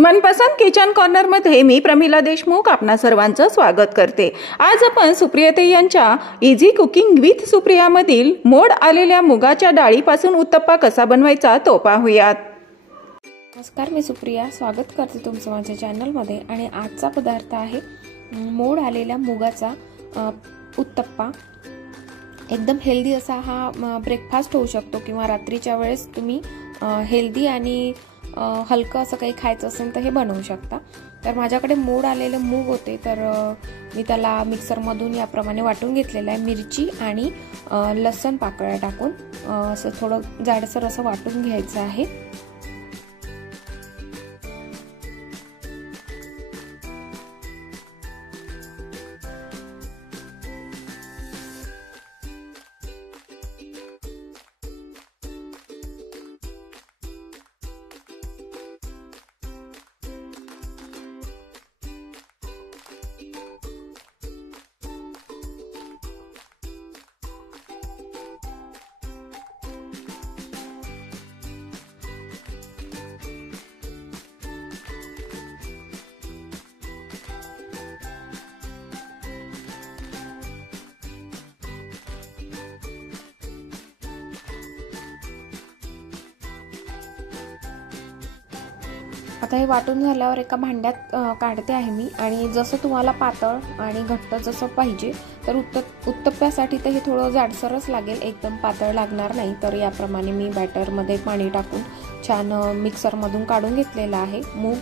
मनपसंत kitchen corner मध्ये मी प्रमिला देशमुख आपणा सर्वांचं स्वागत करते। आज आपण सुप्रियाताई यांच्या इझी कुकिंग विथ सुप्रिया मधील मोड आलेल्या मुगाच्या डाळीपासून उत्तप्पा कसा बनवायचा तो पाहूयात। नमस्कार, मी सुप्रिया स्वागत करते तुमचं माझ्या चॅनल मध्ये। आणि आजचा पदार्थ आहे मोड आलेल्या मुगाचा उत्तप्पा। एकदम हेल्दी असा हा ब्रेकफास्ट होऊ शकतो किंवा रात्रीच्या वेळेस तुम्ही हेल्दी आणि हलकं असं काही खायचं असेल तर हे बनवू शकता। तर माझ्याकडे मोड आलेले मूग होते, तर मी त्याला मिक्सर मधून याप्रमाणे वाटून घेतलेलं आहे। मिरची आणि लसूण पाकळ्या टाकून असं थोडं जाडसर असं वाटून घ्यायचं आहे। आता हे वाटून झाल्यावर एका भांड्यात काढते आहे मी। आणि जसं तुम्हाला पातळ आणि घट्ट जसं पाहिजे, तर उत्तप्प्यासाठी तर हे थोडं जाडसरच लागेल, एकदम पातळ लागणार नाही। तर याप्रमाणे मी बॅटर मध्ये पाणी टाकून छान मिक्सर मधून काढून घेतलेला आहे मूग,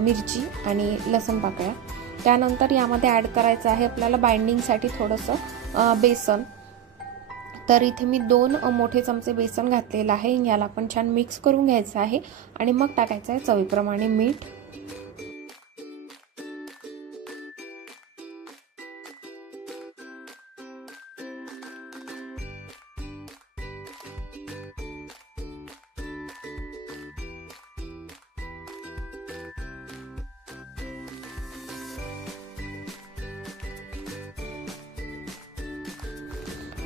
मिरची आणि लसूण पाकळ्या। त्यानंतर यामध्ये ऍड करायचं आहे आपल्याला बाइंडिंग साठी थोडंसं बेसन। तर इथे मी 2 मोठे चमचे बेसन घातलेलं आहे। याला पण छान मिक्स करून घ्यायचं आहे आणि मग टाकायचं आहे चवीप्रमाणे मीठ।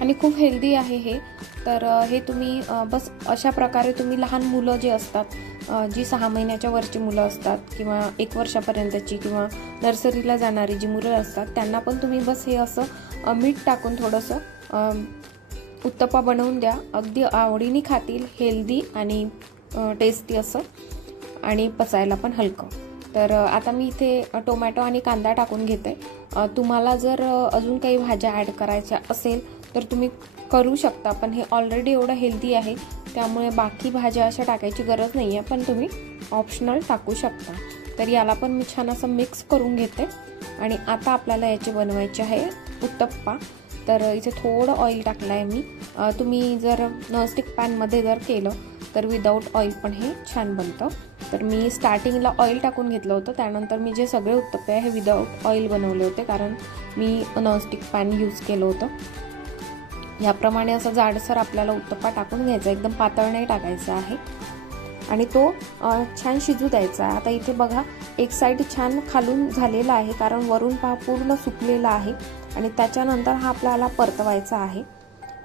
आणि खूप हेल्दी आहे हे। तर हे तुम्ही बस अशा प्रकारे तुम्ही लहान मुलं जे असतात, जी 6 महिन्याच्या वरची मुलं असतात किंवा 1 वर्षापर्यंतची किंवा नर्सरीला जाणारी जी मुलं असतात, त्यांना पण तुम्ही बस हे असं मीठ टाकून थोडंसं उत्तप्पा बनवून द्या। अगदी आवडीने खातील, हेल्दी आणि टेस्टी असं आणि पचायला पण हलकं। तर आता मी इथे टोमॅटो आणि कांदा टाकून घेते। तुम्हाला जर अजून काही भाज्या ॲड करायच्या असेल तर तुम्ही करू शकता, पण हे ऑलरेडी एवढं हेल्दी आहे त्यामुळे बाकी भाज्या अशा टाकायची गरज नाही आहे, पण तुम्ही ऑप्शनल टाकू शकता। तर याला पण मी छान असं मिक्स करून घेते। आणि आता आपल्याला याचे बनवायचे आहे उत्तप्पा। तर इथे थोडं ऑइल टाकलं आहे मी। तुम्ही जर नॉनस्टिक पॅनमध्ये जर केलं तर विदाऊट ऑइल पण हे छान बनतं। तर मी स्टार्टिंगला ऑइल टाकून घेतलं होतं, त्यानंतर मी जे सगळे उत्तप्पे आहे हे विदाऊट ऑइल बनवले होते, कारण मी नॉनस्टिक पॅन यूज केलं होतं। याप्रमाणे असं जाडसर आपल्याला उत्तप्पा टाकून घ्यायचा, एकदम पातळ नाही टाकायचा आहे। आणि तो छान शिजू द्यायचा। आता इथे बघा, एक साइड छान खालून झालेला आहे, कारण वरून पहा पूर्ण सुकलेला आहे। आणि त्याच्यानंतर हा आपल्याला परतवायचा आहे।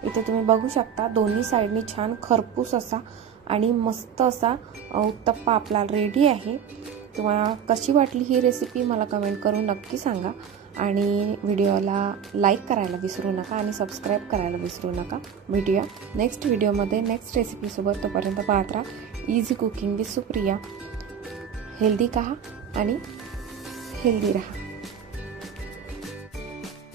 इथे तुम्ही बघू शकता दोन्ही साइडनी छान खरपूस असा आणि मस्त असा उत्तप्पा आपला रेडी आहे। तुम्हाला कशी वाटली ही रेसिपी मला कमेंट करून नक्की सांगा। आणि व्हिडिओला लाईक करायला विसरू नका आणि सबस्क्राईब करायला विसरू नका। भेटूया नेक्स्ट व्हिडिओमध्ये नेक्स्ट रेसिपीसोबत। तोपर्यंत पाहत राहा easy cooking with Supriya. Healthy खा आणि हेल्दी राहा।